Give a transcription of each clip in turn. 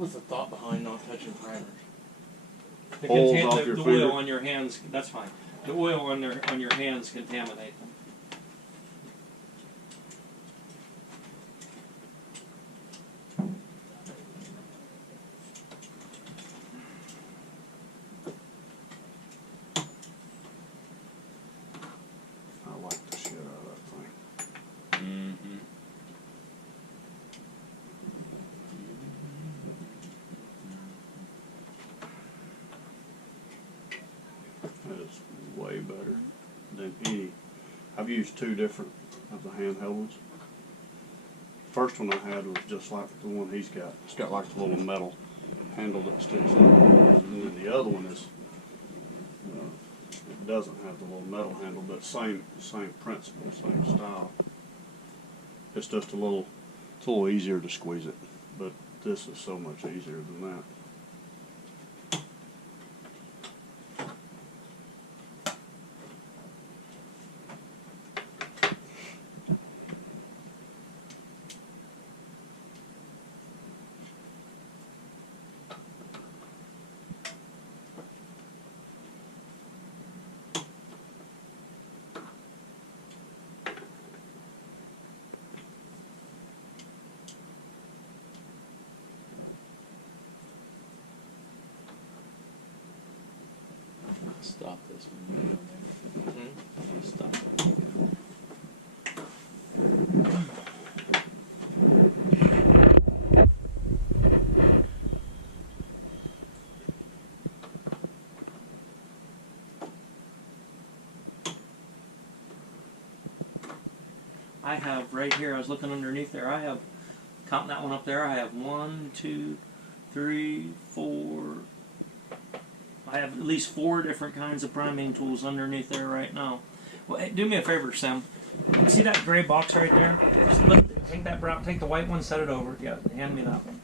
was the thought behind not touching primers? The oil on your hands, that's fine. The oil on your hands contaminate them. I like the shit out of that thing. Mm-hmm. That is way better than any. I've used two different of the handheld ones. First one I had was just like the one he's got. It's got like a little metal handle that sticks in. And then the other one is, it doesn't have the little metal handle, but same principle, same style. It's just it's a little easier to squeeze it, but this is so much easier than that. Stop this when you go there. Mm-hmm. Stop it when you go. I have right here, I was looking underneath there, I have, counting that one up there, I have 1, 2, 3, 4, I have at least 4 different kinds of priming tools underneath there right now. Well, hey, do me a favor, Sam. See that gray box right there? Just take that brown, take the white one, set it over. Yeah, hand me that one.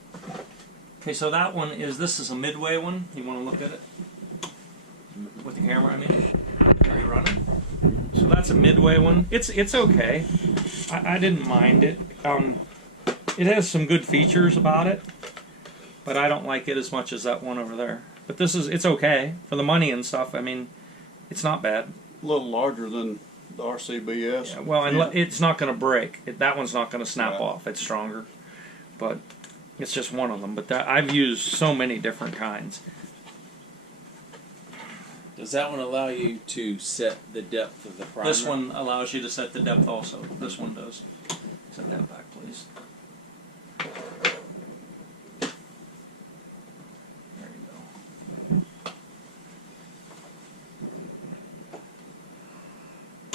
Okay, so that one is, this is a midway one. You want to look at it? With the camera, I mean. Are you running? So that's a midway one. It's okay. I didn't mind it. It has some good features about it, but I don't like it as much as that one over there. But it's okay for the money and stuff. I mean, it's not bad. A little larger than the RCBS. Yeah, well, and it's not going to break. That one's not going to snap Right. off. It's stronger, but it's just one of them. But I've used so many different kinds. Does that one allow you to set the depth of the primer? This one allows you to set the depth also. This one does. Set that back, please. There you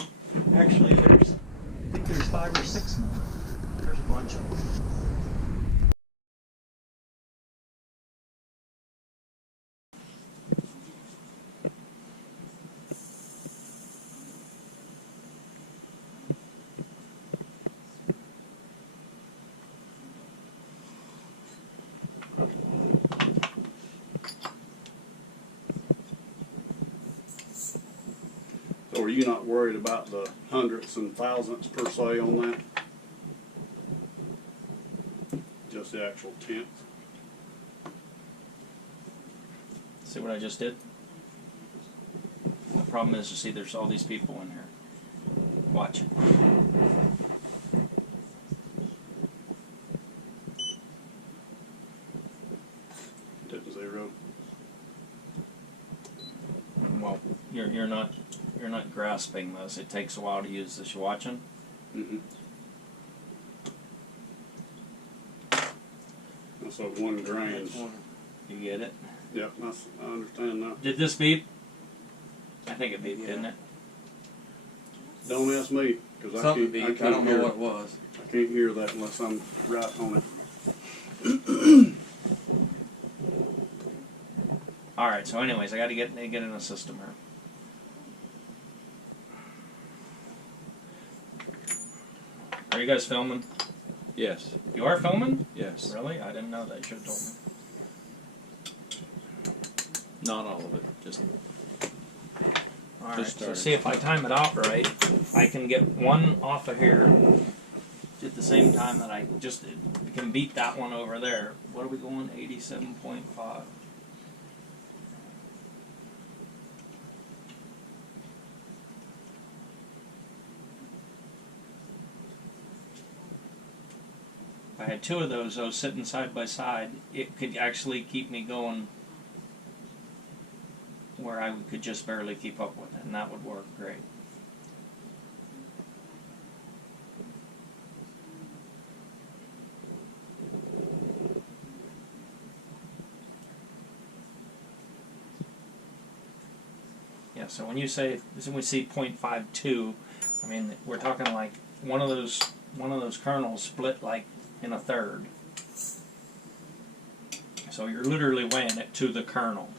go. Actually, I think there's 5 or 6 more. There's a bunch of them. So are you not worried about the hundredths and thousandths per se on that? Just the actual tenth? See what I just did? The problem is, you see, there's all these people in here. Watch. Did 0. Well, you're not grasping this. It takes a while to use this. You watching? Mm-hmm. That's a 1 grain. You get it? Yep, I understand that. Did this beep? I think it beeped, didn't it? Don't ask me, because I Something can't. beeped. I don't know what it was. I can't hear that unless I'm right on it. All right. So, anyways, I got to get in the system here. Are you guys filming? Yes. You are filming? Yes. Really? I didn't know that. You should have told me. Not all of it. Just. All right. Just So started. see if I time it out right, I can get one off of here at the same time that I just did. Because can beat that one over there. What are we going? 87.5. If I had two of those sitting side by side, it could actually keep me going where I could just barely keep up with it, and that would work great. Yeah, so when we see 0.52, I mean we're talking like one of those kernels split like in a third. So you're literally weighing it to the kernel,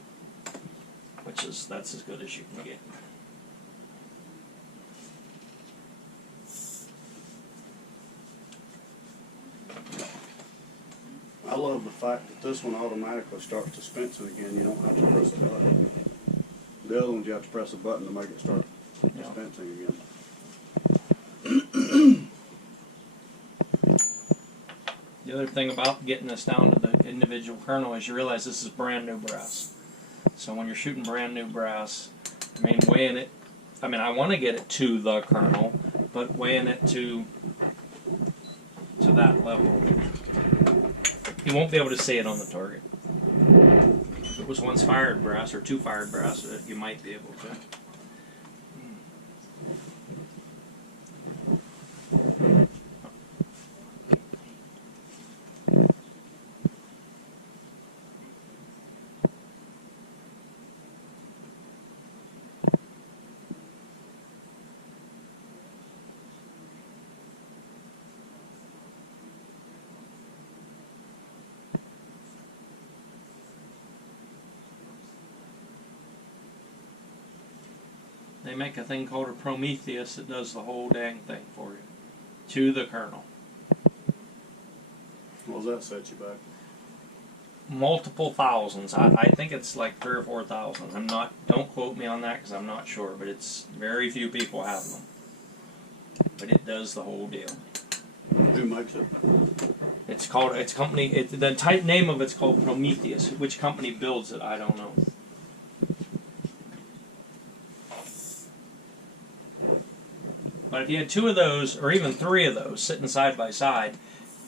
that's as good as you can get. I love the fact that this one automatically starts dispensing again. You don't have to press a button. The other ones you have to press a button to make it start dispensing again. The other thing about getting this down to the individual kernel is you realize this is brand new brass. So when you're shooting brand new brass, I mean weighing it, I mean I want to get it to the kernel, but weighing it to that level, you won't be able to see it on the target. If it was once fired brass or two fired brass, you might be able to. They make a thing called a Prometheus that does the whole dang thing for you, to the kernel. What does that set you back? Multiple thousands. I think it's like 3,000 or 4,000. I'm not. Don't quote me on that because I'm not sure. But it's very few people have them. But it does the whole deal. Who makes it? It's called. It's company. The type name of it's called Prometheus. Which company builds it? I don't know. But if you had two of those, or even three of those, sitting side by side,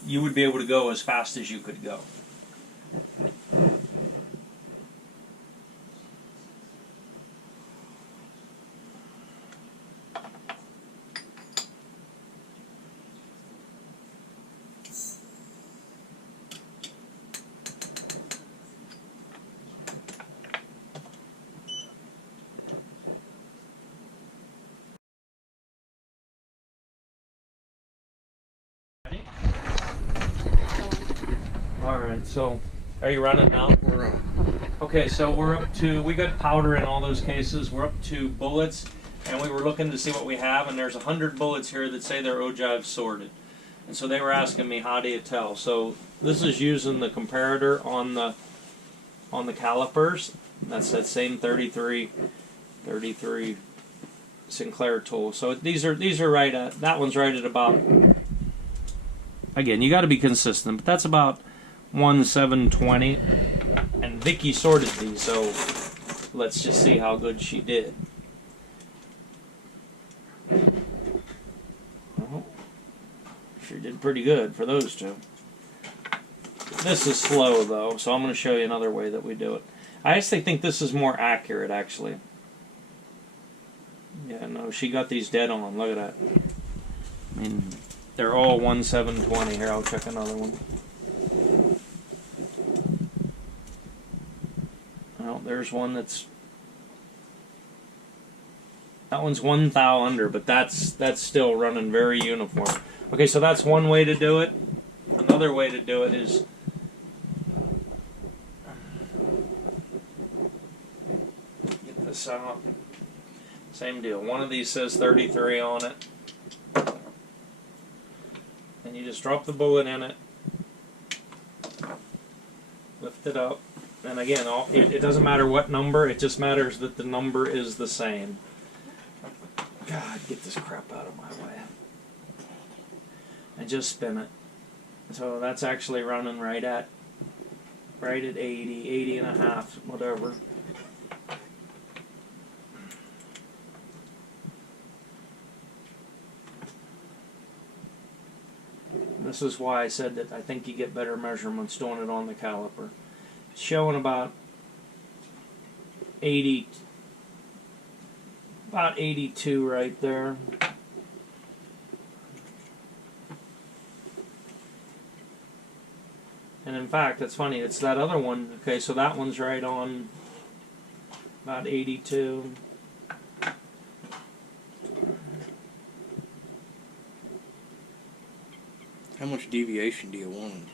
you would be able to go as fast as you could go. Alright, so are you running now? Okay, so we're up to, we got powder in all those cases, we're up to bullets, and we were looking to see what we have, and there's 100 bullets here that say they're ogive sorted. And so they were asking me, how do you tell? So this is using the comparator on the calipers. That's that same 33 Sinclair tool. So these are right at, that one's right at about, again, you got to be consistent, but that's about 1,720, and Vicky sorted these, so let's just see how good she did. Oh, she did pretty good for those two. This is slow though, so I'm going to show you another way that we do it. I actually think this is more accurate, actually. Yeah, no, she got these dead on. Look at that. I mean, they're all 1,720. Here, I'll check another one. Well, there's one that one's 1 thou under, but that's still running very uniform. Okay, so that's one way to do it. Another way to do it is get this out. Same deal. One of these says 33 on it. And you just drop the bullet in it. Lift it up. And again, it doesn't matter what number, it just matters that the number is the same. God, get this crap out of my way. And just spin it. So that's actually running right at 80, 80 and a half, whatever. This is why I said that I think you get better measurements doing it on the caliper. It's showing about 80, about 82 right there. And in fact, it's funny, it's that other one. Okay, so that one's right on about 82. How much deviation do you want,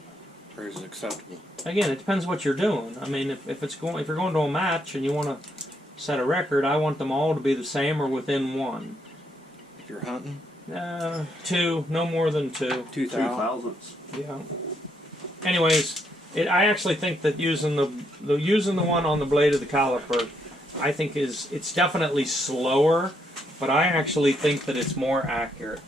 or is it acceptable? Again, it depends what you're doing. I mean, if you're going to a match and you want to set a record, I want them all to be the same or within one. If you're hunting? 2, no more than 2. 2 thousandths. Yeah. Anyways, I actually think that using the one on the blade of the caliper, I think it's definitely slower, but I actually think that it's more accurate.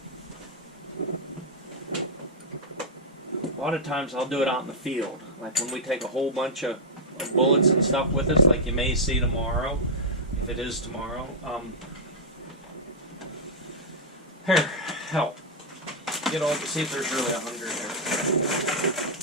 A lot of times I'll do it out in the field, like when we take a whole bunch of bullets and stuff with us, like you may see tomorrow, if it is tomorrow. Here, help. Get all, see if there's really 100 there.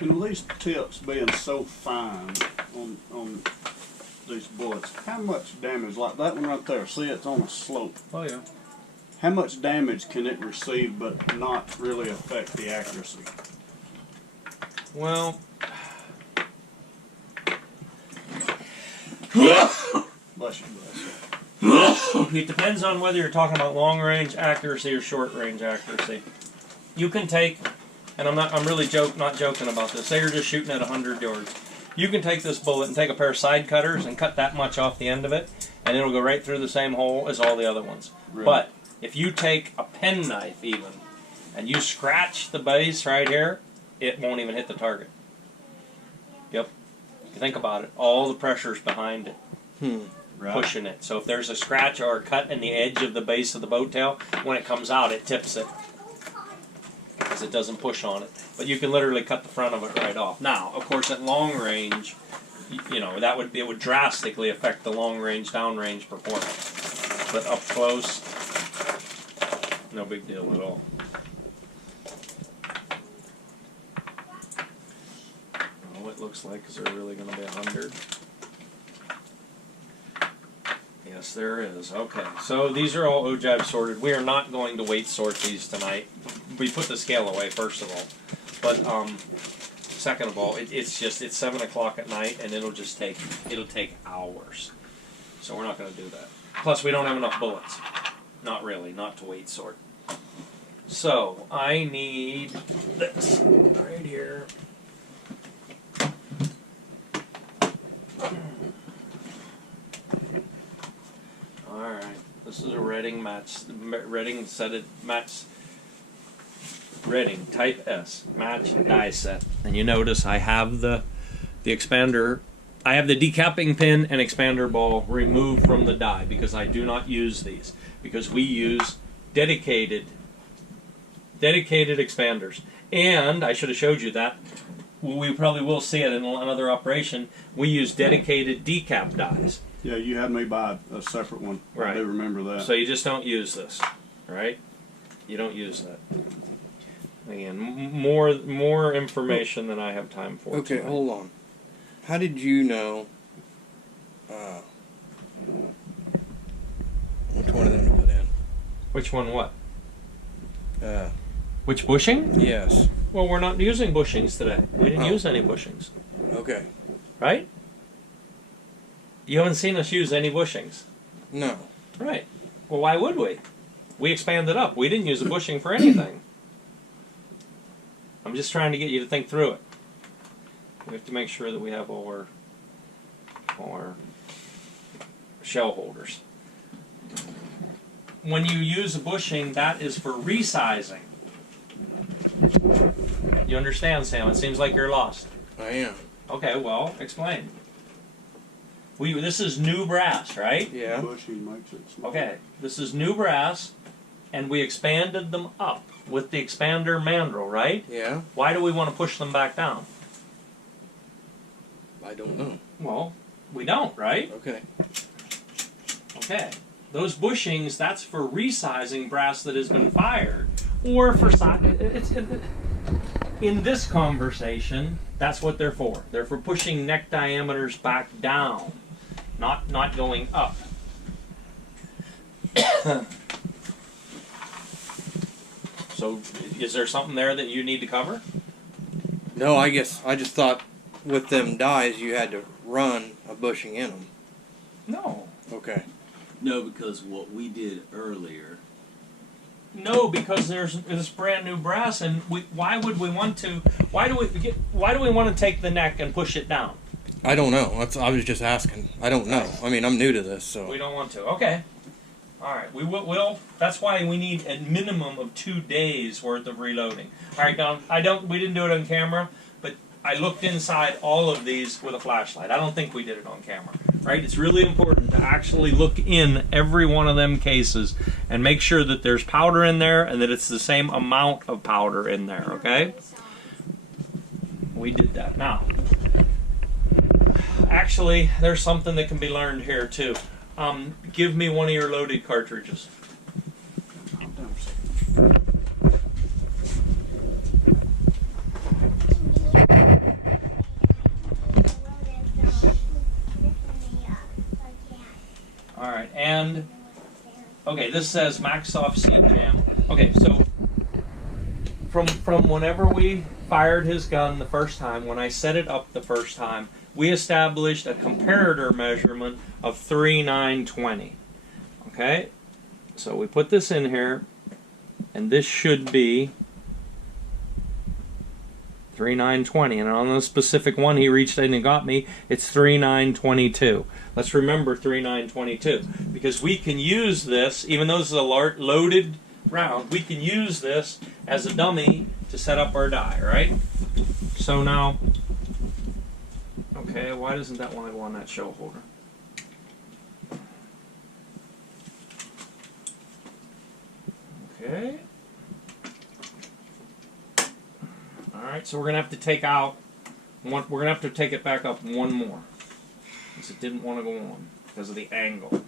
And with these tips being so fine on these bullets, how much damage, like that one right there, see it's on a slope. Oh yeah. How much damage can it receive but not really affect the accuracy? Well, Bless you, bless you. it depends on whether you're talking about long range accuracy or short range accuracy. You can take, and I'm really not joking about this. Say you're just shooting at 100 yards. You can take this bullet and take a pair of side cutters and cut that much off the end of it, and it'll go right through the same hole as all the other ones. Really? But if you take a penknife even, and you scratch the base right here, it won't even hit the target. Yep. You think about it. All the pressure's behind it, Right. pushing it. So if there's a scratch or a cut in the edge of the base of the boat tail, when it comes out, it tips it, because it doesn't push on it. But you can literally cut the front of it right off. Now, of course, at long range, you know, it would drastically affect the long range, down range performance. But up close, no big deal at all. Oh, it looks like, is there really going to be 100? Yes, there is. Okay, so these are all ogive sorted. We are not going to weight sort these tonight. We put the scale away, first of all. But second of all, it's 7 o'clock at night, and it'll take hours. So we're not going to do that. Plus, we don't have enough bullets. Not really, not to weight sort. So I need this right here. Alright, this is a Redding match, Redding Type S match die set. And you notice I have the expander, I have the decapping pin and expander ball removed from the die because I do not use these. Because we use dedicated expanders. And I should have showed you that. We probably will see it in another operation. We use dedicated decap dies. Yeah, you had me buy a separate one. Right. I do remember that. So you just don't use this, right? You don't use that. Again, more information than I have time for. Okay, tonight. hold on. How did you know which one of them to put in? Which one? What? Uh, Which bushing? yes. Well, we're not using bushings today. We didn't Oh. use any bushings, Okay. right? You haven't seen us use any bushings, No. right? Well, why would we? We expanded up. We didn't use a bushing for anything. I'm just trying to get you to think through it. We have to make sure that we have all our shell holders. When you use a bushing, that is for resizing. You understand, Sam? It seems like you're lost. I am. Okay, well, explain. This is new brass, right? Yeah. Bushing makes it small. Okay, this is new brass, and we expanded them up with the expander mandrel, right? Yeah. Why do we want to push them back down? I don't know. Well, we don't, right? Okay. Okay. Those bushings, that's for resizing brass that has been fired. Or for in this conversation, that's what they're for. They're for pushing neck diameters back down, not going up. So, is there something there that you need to cover? No, I guess I just thought with them dies you had to run a bushing in them. No. Okay. No, because what we did earlier. No, because there's this brand new brass, and why would we want to? Why do we want to take the neck and push it down? I don't know. I was just asking. I don't know. I mean, I'm new to this, so. We don't want to. Okay. All right. We'll. That's why we need a minimum of 2 days worth of reloading. All right, Don. We didn't do it on camera, but I looked inside all of these with a flashlight. I don't think we did it on camera. Right? It's really important to actually look in every one of them cases and make sure that there's powder in there and that it's the same amount of powder in there, okay? We did that. Now, actually, there's something that can be learned here too. Give me one of your loaded cartridges. Alright, and, okay, this says max off seat jam. Okay, so, from whenever we fired his gun the first time, when I set it up the first time, we established a comparator measurement of 3,920. Okay, so we put this in here, and this should be 3,920, and on the specific one he reached in and got me, it's 3,922. Let's remember 3,922, because we can use this, even though this is a loaded round, we can use this as a dummy to set up our die, right? So now, okay, why doesn't that one go on that shell holder? Okay. Alright, so we're going to have to take out we're going to have to take it back up one more, because it didn't want to go on because of the angle.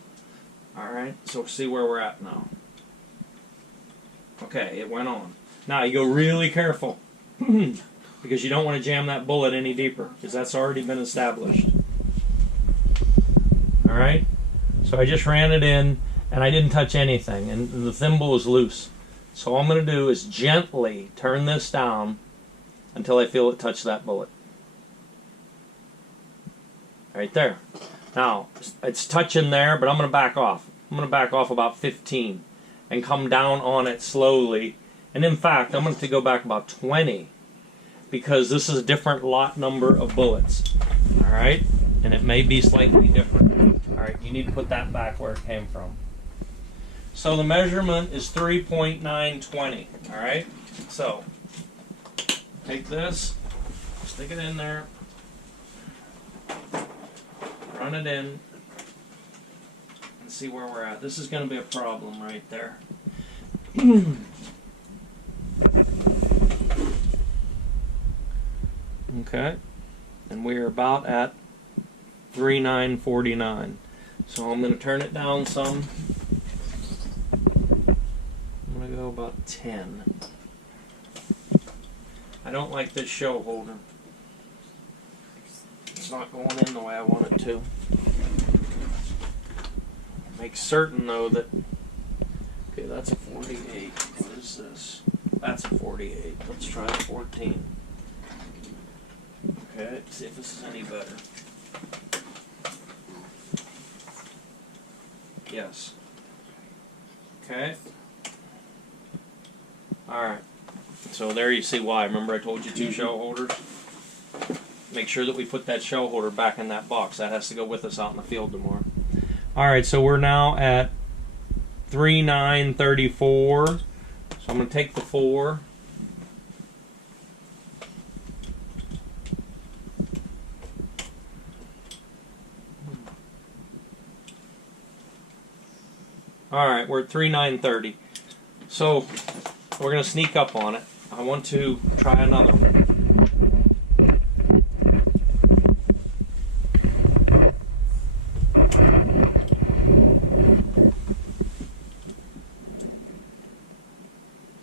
Alright, so see where we're at now. Okay, it went on. Now you go really careful because you don't want to jam that bullet any deeper, because that's already been established. Alright, so I just ran it in and I didn't touch anything, and the thimble is loose. So all I'm going to do is gently turn this down until I feel it touch that bullet. Right there. Now, it's touching there, but I'm going to back off. I'm going to back off about 15 and come down on it slowly. And in fact, I'm going to go back about 20, because this is a different lot number of bullets. Alright? And it may be slightly different. Alright, you need to put that back where it came from. So the measurement is 3.920. Alright? So, take this, stick it in there, run it in, and see where we're at. This is going to be a problem right there. Okay, and we are about at 3,949. So I'm going to turn it down some. I'm going to go about 10. I don't like this show holder. It's not going in the way I want it to. Make certain though that, okay, that's a 48. What is this? That's a 48. Let's try a 14. Okay, let's see if this is any better. Yes. Okay. Alright. So there you see why. Remember I told you 2 shell holders? Make sure that we put that shell holder back in that box. That has to go with us out in the field tomorrow. Alright, so we're now at 3,934. So I'm going to take the 4. Alright, we're at 3930. So, we're going to sneak up on it. I want to try another one.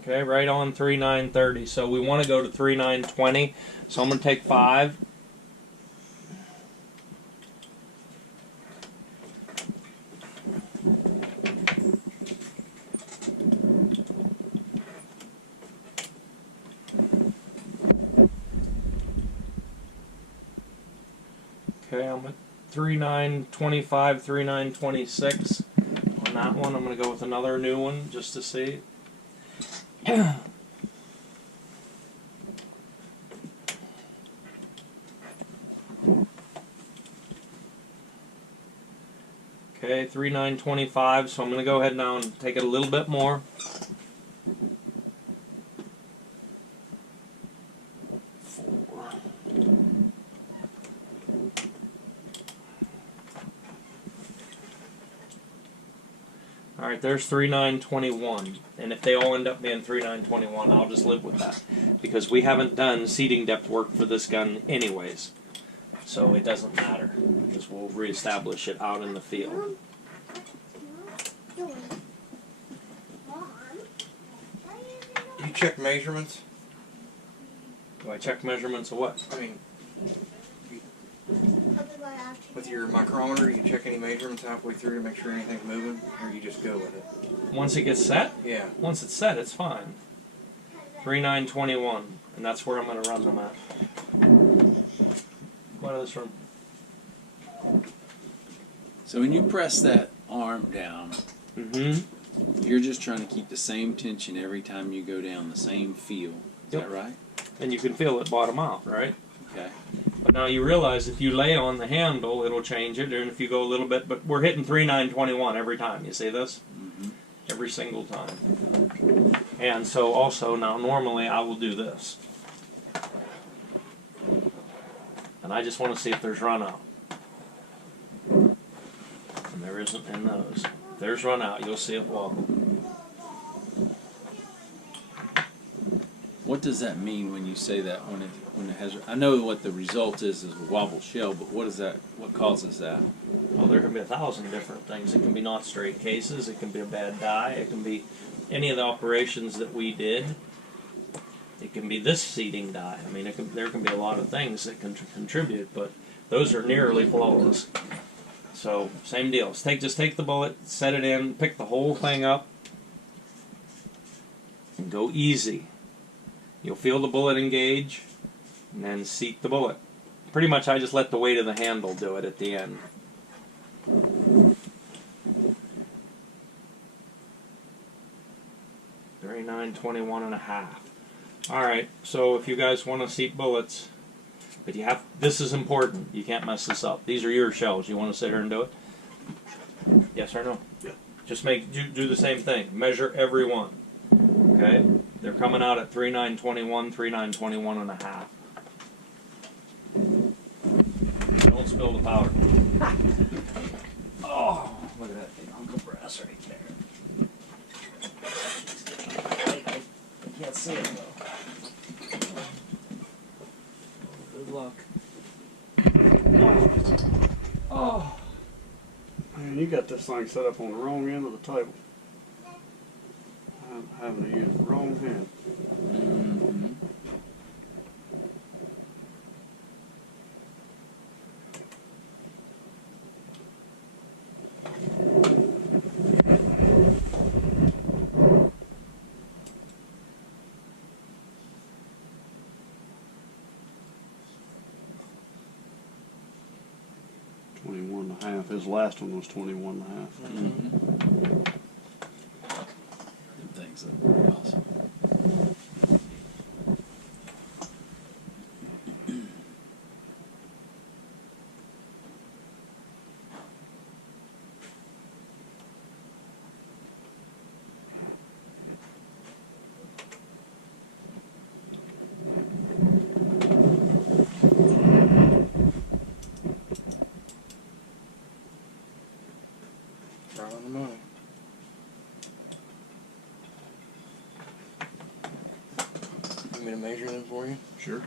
Okay, right on 3930. So we want to go to 3920. So I'm going to take 5. Okay, I'm at 3925, 3926. On that one, I'm going to go with another new one just to see. Okay, 3925, so I'm going to go ahead now and take it a little bit more. Alright, there's 3921. And if they all end up being 3921, I'll just live with that. Because we haven't done seating depth work for this gun anyways. So it doesn't matter. Because we'll reestablish it out in the field. You check measurements? Do I check measurements of what? I mean, with your micrometer, you check any measurements halfway through to make sure anything's moving, or you just go with it? Once it gets set? Yeah. Once it's set, it's fine. 3921, and that's where I'm going to run them at. Go out of this room. So when you press that arm down, you're just trying to keep the same tension every time you go down, the same feel. Is that right? And you can feel it bottom out, right? Okay. But now you realize if you lay on the handle, it'll change it, and if you go a little bit, but we're hitting 3921 every time. You see this? Every single time. And so also, now normally I will do this. And I just want to see if there's run out. And there isn't in those. If there's run out, you'll see it wobble. What does that mean when you say that when it has? I know what the result is a wobble shell, but what is that? What causes that? Well, there can be 1,000 different things. It can be not straight cases. It can be a bad die. It can be any of the operations that we did. It can be this seating die. I mean, there can be a lot of things that can contribute, but those are nearly flawless. So, same deal. Just take the bullet, set it in, pick the whole thing up, and go easy. You'll feel the bullet engage, and then seat the bullet. Pretty much I just let the weight of the handle do it at the end. $39.21.5. Alright, so if you guys want to seat bullets, but you have, this is important, you can't mess this up. These are your shells. You want to sit here and do it? Yes or no? Yeah. Just do the same thing. Measure every one. Okay? They're coming out at 3921, 3921.5. Don't spill the powder. Oh, look at that big hunk of brass right there. I can't see it though. Good luck. Oh. Man, you got this thing set up on the wrong end of the table. I'm having to use the wrong hand. .21.5. His last one was 21.5. Them things are awesome. Right on the money. me to measure them for you? Sure.